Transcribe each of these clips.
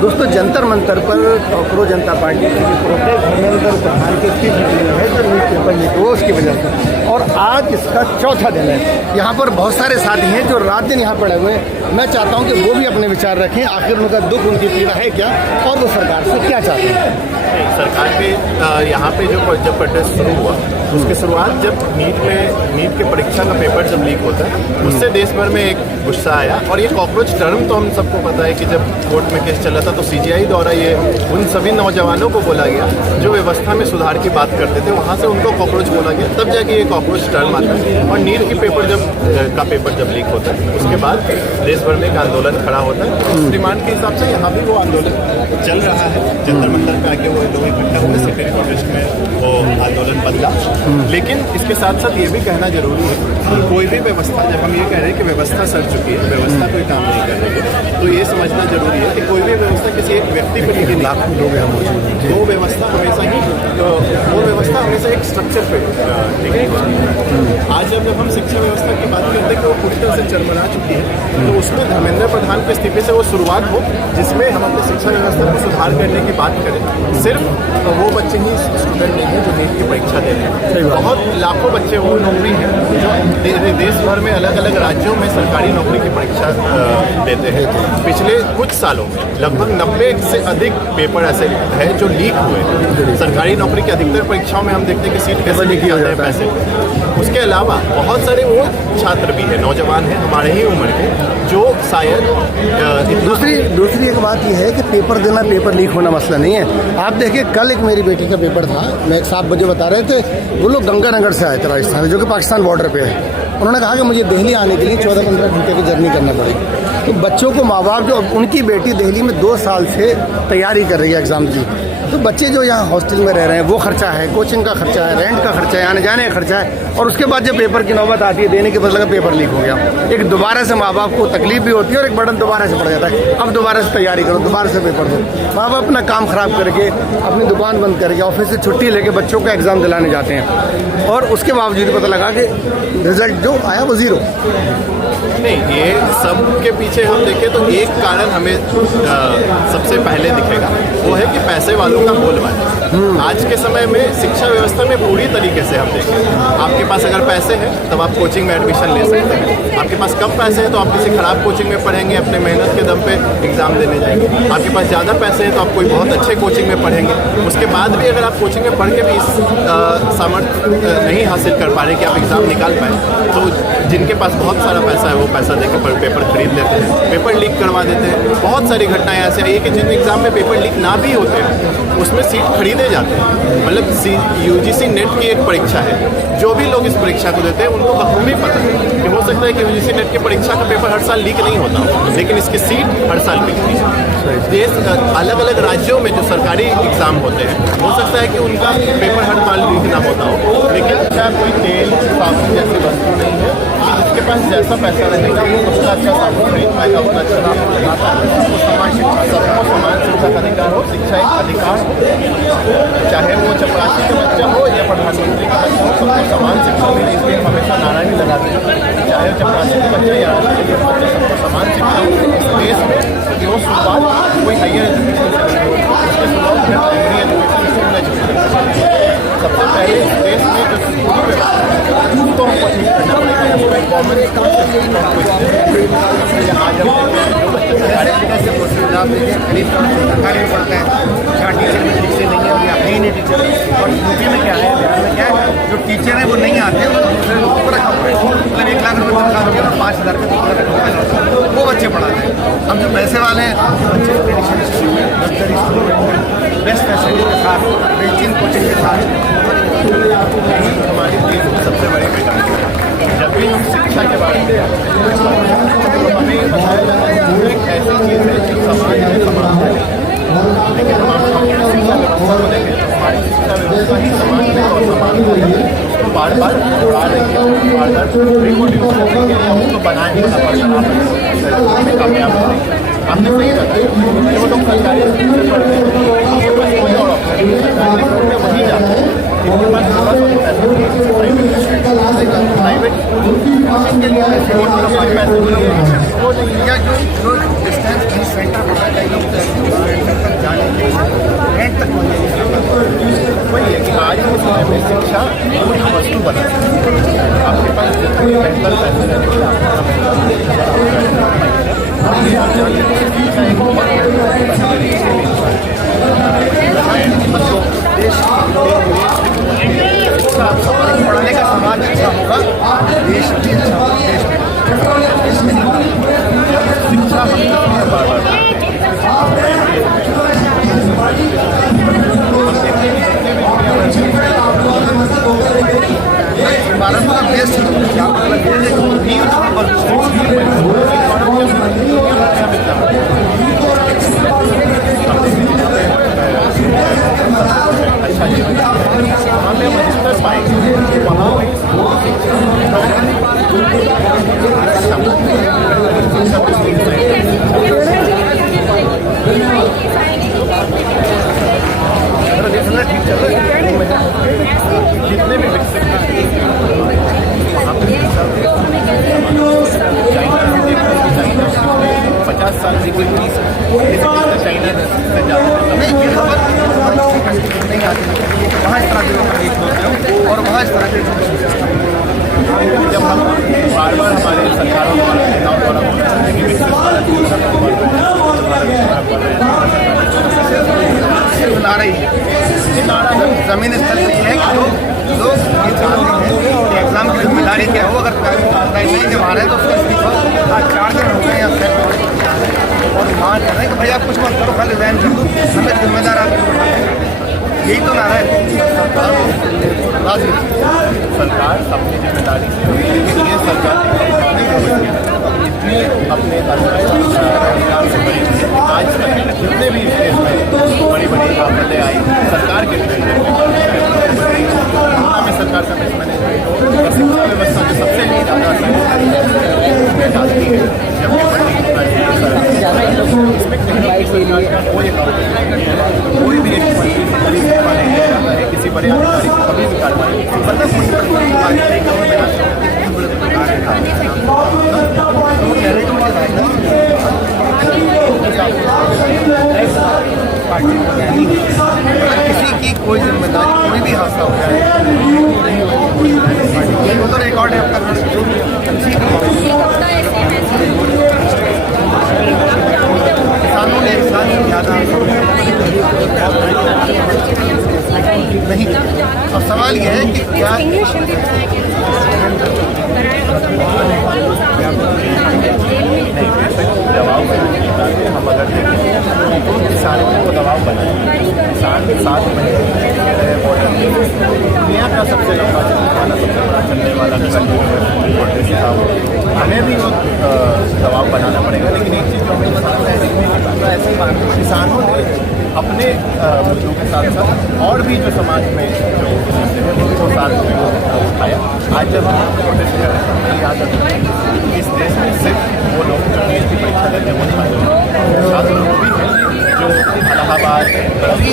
दोस्तों जंतर मंतर पर कॉकरोच जनता पार्टी के प्रोटेस्ट धर्मेंद्र प्रधान के स्पीच है जो न्यूज़ पेपर लीक हुआ उसकी वजह से, और आज इसका चौथा दिन है। यहाँ पर बहुत सारे साथी हैं जो रात दिन यहाँ पड़े हुए हैं। मैं चाहता हूँ कि वो भी अपने विचार रखें, आखिर उनका दुख, उनकी पीड़ा है क्या, और वो सरकार से क्या चाहते हैं। सरकार के यहाँ पे जब प्रोटेस्ट शुरू हुआ उसकी शुरुआत जब नीट के परीक्षा का पेपर जब लीक होता है उससे देश भर में एक गुस्सा आया। और ये कॉकरोच टर्म तो हम सबको पता है कि जब कोर्ट में केस चला था तो सीजीआई द्वारा ये उन सभी नौजवानों को बोला गया जो व्यवस्था में सुधार की बात करते थे, वहाँ से उनको कॉकरोच बोला गया, तब जाके ये कॉकरोच टर्म आता है। और नीट की पेपर जब लीक होता है उसके बाद देश भर में एक आंदोलन खड़ा होता है। उस डिमांड के हिसाब से यहाँ भी वो आंदोलन चल रहा है। जंतर मंतर पे आके वो लोग इकट्ठा हुए, सेक्रेटरी प्रोटेस्ट में वो आंदोलन बदला। लेकिन इसके साथ साथ ये भी कहना जरूरी है कि कोई भी व्यवस्था, जब हम ये कह रहे हैं कि व्यवस्था सड़ चुकी है, व्यवस्था कोई काम नहीं कर रही है, तो ये समझना जरूरी है कि कोई भी व्यवस्था किसी एक व्यक्ति पर नहीं, लाखों लोग हैं मौजूद, वो व्यवस्था हमेशा एक स्ट्रक्चर पे ठीक है। आज जब हम शिक्षा व्यवस्था की बात करते हैं कि वो पूरी तरह से चरमरा चुकी है, तो उसमें धर्मेंद्र प्रधान के इस्तीफे से वो शुरुआत हो जिसमें हम अपनी शिक्षा व्यवस्था को सुधार करने की बात करें। सिर्फ वो बच्चे ही स्टूडेंट नहीं है जो नीट की परीक्षा दे रहे हैं, बहुत लाखों बच्चे वो नौकरी हैं जो देश भर में अलग अलग राज्यों में सरकारी नौकरी की परीक्षा देते हैं। पिछले कुछ सालों में लगभग 90 से अधिक पेपर ऐसे हैं जो लीक हुए। सरकारी नौकरी की अधिकतर परीक्षाओं में हम देखते हैं कि सीट कैसे लीक किया जाता है पैसे। उसके अलावा बहुत सारे वो छात्र भी हैं, नौजवान हैं हमारे ही उम्र के, जो शायद दूसरी एक बात यह है कि पेपर देना, पेपर लीक होना मसला नहीं है। आप देखिए कल एक मेरी बेटी का पेपर था, मैं एक साहब मुझे बता रहे थे, वो लोग गंगानगर से आए थे राजस्थान, जो कि पाकिस्तान बॉर्डर पे है। उन्होंने कहा कि मुझे दिल्ली आने के लिए 14-15 घंटे की जर्नी करना पड़ेगी। तो बच्चों को माँ बाप, जो उनकी बेटी दिल्ली में 2 साल से तैयारी कर रही है एग्ज़ाम की, तो बच्चे जो यहाँ हॉस्टल में रह रहे हैं वो खर्चा है, कोचिंग का खर्चा है, रेंट का खर्चा है, आने जाने का खर्चा है, और उसके बाद जब पेपर की नौबत आती है देने के बदले पेपर लीक हो गया, एक दोबारा से माँ बाप को तकलीफ भी होती है और एक बर्डन दोबारा से पड़ जाता है। अब दोबारा से तैयारी करो, दोबारा से पेपर दो, माँ बाप अपना काम खराब करके, अपनी दुकान बंद करके, ऑफिस से छुट्टी लेके बच्चों का एग्ज़ाम दिलाने जाते हैं, और उसके बावजूद पता लगा कि रिजल्ट जो आया वो 0। नहीं, ये सब के पीछे हम देखें तो एक कारण हमें सबसे पहले दिखेगा, वो है कि पैसे वालों का बोलबाला। आज के समय में शिक्षा व्यवस्था में पूरी तरीके से हम देखें, आपके पास अगर पैसे हैं तब आप कोचिंग में एडमिशन ले सकते हैं, आपके पास कम पैसे हैं तो आप किसी खराब कोचिंग में पढ़ेंगे, अपने मेहनत के दम पे एग्जाम देने जाएंगे। आपके पास ज़्यादा पैसे हैं तो आप कोई बहुत अच्छे कोचिंग में पढ़ेंगे, उसके बाद भी अगर आप कोचिंग में पढ़ के भी इस सामर्थ्य नहीं हासिल कर पा रहे कि आप एग्ज़ाम निकाल पाए, तो जिनके पास बहुत सारा पैसा है वो पैसा देकर पेपर खरीद लेते हैं, पेपर लीक करवा देते हैं। बहुत सारी घटनाएं ऐसे आई है कि जिन एग्ज़ाम में पेपर लीक ना भी होते हैं उसमें सीट खरीदे जाते हैं। मतलब यूजीसी नेट की एक परीक्षा है, जो भी लोग इस परीक्षा को देते हैं उनको बखूबी पता है कि हो सकता है कि यूजीसी नेट की परीक्षा का पेपर हर साल लीक नहीं होता, लेकिन इसकी सीट हर साल बिकती है। देश अलग अलग राज्यों में जो सरकारी एग्ज़ाम होते हैं हो सकता है कि उनका पेपर हर साल लीक ना होता हो, लेकिन क्या कोई तेल साबुन जैसी वस्तु नहीं है कि जिसके पास जैसा पैसा रहेगा वो उसका अच्छा साबुन खरीद पाएगा, उसका अच्छा साबुन बनाता है। सबको समान शिक्षा का अधिकार हो, शिक्षा एक अधिकार हो, चाहे वो चपरासी का बच्चा हो या प्रधानमंत्री का बच्चा हो, सबको समान शिक्षा मिले, इसलिए हमेशा नारा भी लगाते हैं, चाहे चपरासी का बच्चा या राजनीति का बच्चा, सबको समान शिक्षा हो इस देश में। कि वो शुरुआत कोई हायर एजुकेशन से नहीं हो, उसके शुरुआत में प्राइमरी एजुकेशन से होना चाहिए। सबसे पहले इस देश में जो पूरी व्यवस्था तो हमको ठीक करना पड़ेगा, गवर्नमेंट का आज हम जो बच्चे सरकारी से प्रोसेस देखिए गरीब सरकारी में पढ़ते हैं, जहाँ टीचर में ठीक से नहीं है या है ही नहीं टीचर। और यूपी में क्या है, बिहार में क्या है, जो टीचर है वो नहीं आते, वो दूसरे लोगों को रखा हुआ है। मतलब 1 लाख रुपये तनख्वाह होगी और 5,000 का दूसरा रखा हुआ है, वो बच्चे पढ़ाते हैं। हम जो पैसे वाले हैं बच्चे ट्रेडिशनल स्कूल में, लग्जरी स्कूल में, बेस्ट फैसिलिटी के साथ, बेहतरीन कोचिंग के साथ, यही हमारे देश की सबसे बड़ी बेकार है। जब भी हम शिक्षा के बारे में हमें बताया जाता है कि एक ऐसी चीज़ है जो समाज में समाज है, लेकिन हम अपनी शिक्षा व्यवस्था को देखें तो हमारी शिक्षा व्यवस्था ही समाज में और समाज में उसको बार बार उड़ा रही है, बार बार रिप्रोड्यूस कर रही है, उसको बनाने का पड़ता कामयाब हो रही है। हमने सही बताया वो लोग सरकारी स्कूल से पढ़ते हैं, उनके पास कोई और ऑप्शन नहीं, सरकारी स्कूल में वही जाते हैं जिनके पास थोड़ा सा प्राइवेट स्कूल के लिए पैसे वो नहीं, या जो डिस्टेंस सेंटर होता है, पूरा ठीक चल रहा है। जितने भी विकसित वहाँ पे चाइना 50 साल से कोई चीज़ चाइना से ज़्यादा नहीं, ये खबर नहीं आती, वहाँ इस तरह के लोग खरीद होते हैं और वहाँ इस तरह के जब हम बार बार हमारे सरकारों द्वारा नेताओं द्वारा बोलते हैं कि विकसित भारत सिर्फ नारा ही है, ये नारा जमीन स्तर पर ये है कि लोग ये चाहते हैं कि एग्जाम की जिम्मेदारी क्या हो, अगर नहीं जमा रहे तो उसका इस्तीफा आज 4 दिन हो गए या फिर और मांग कर रहे हैं कि भाई आप कुछ मत करो, खाली रिजाइन कर दो, हमें जिम्मेदार आप यही तो नारा है। सरकार अपनी जिम्मेदारी से ये सरकार इतनी अपने अधिकार से बड़ी आज तक जितने भी देश में बड़ी बड़ी आफतें आई सरकार के में सरकार का मिसमैनेजमेंट और शिक्षा व्यवस्था जो सबसे ज़्यादा में डालती है जबकि कोई भी एक किसी बड़े अधिकारी को कभी भी कार्रवाई किसी की कोई जिम्मेदारी कोई भी हादसा हो जाए ये तो रिकॉर्ड है आपका जो भी किसानों ने एक साल ज़्यादा नहीं। अब सवाल यह है कि क्या दबाव बनाए हम अगर देखें किसान को दबाव बनाए किसान 7 महीने दुनिया का सबसे लंबा सबसे बड़ा चलने वाला हमें भी वो दबाव बनाना पड़ेगा। लेकिन एक चीज़ जो हमें ऐसे किसानों ने अपने मुद्दों के साथ साथ और भी जो समाज में जो साथ में उठाया। आज जब हम प्रोटेस्ट कर रहे हैं याद रखते हैं इस देश में सिर्फ वो लोग जो नीट की परीक्षा देते हैं वो छात्र वो भी हैं जो इलाहाबाद और वो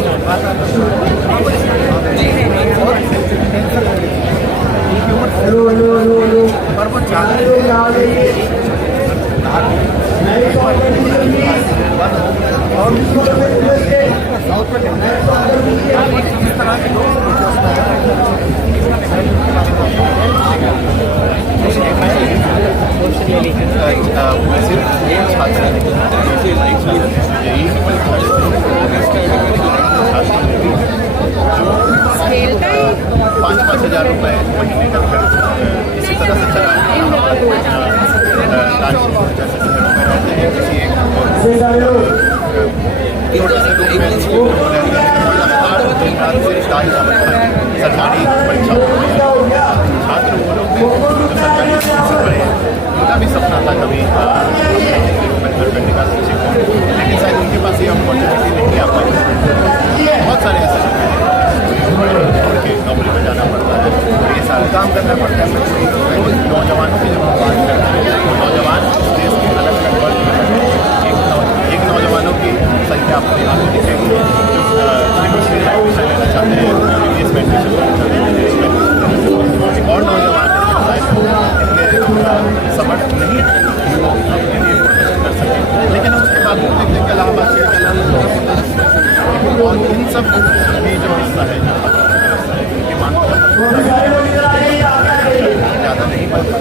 ₹5,000 महीने का इसी तरह से चला सरकारी परीक्षा छात्र वो लोग सरकारी उनका भी सपना था कभी करने का शिक्षक, लेकिन शायद उनके पास ये अपॉर्चुनिटी नहीं आ पाई। बहुत सारे ऐसे नौकरी पर जाना पड़ता है, ये सारा काम करना पड़ता है। नौजवानों की जब हम बात करते हैं तो नौजवान देश के अलग अलग वर्ग में एक नौजवानों की संख्या अपने यहाँ पे दिखेगी जो लेना चाहते हैं और नौजवान समर्थ नहीं कर सके, लेकिन उसके बाद देखते हैं इलाहाबाद और इन सब भी जो हिस्सा है उनकी मांग ज़्यादा नहीं बनता।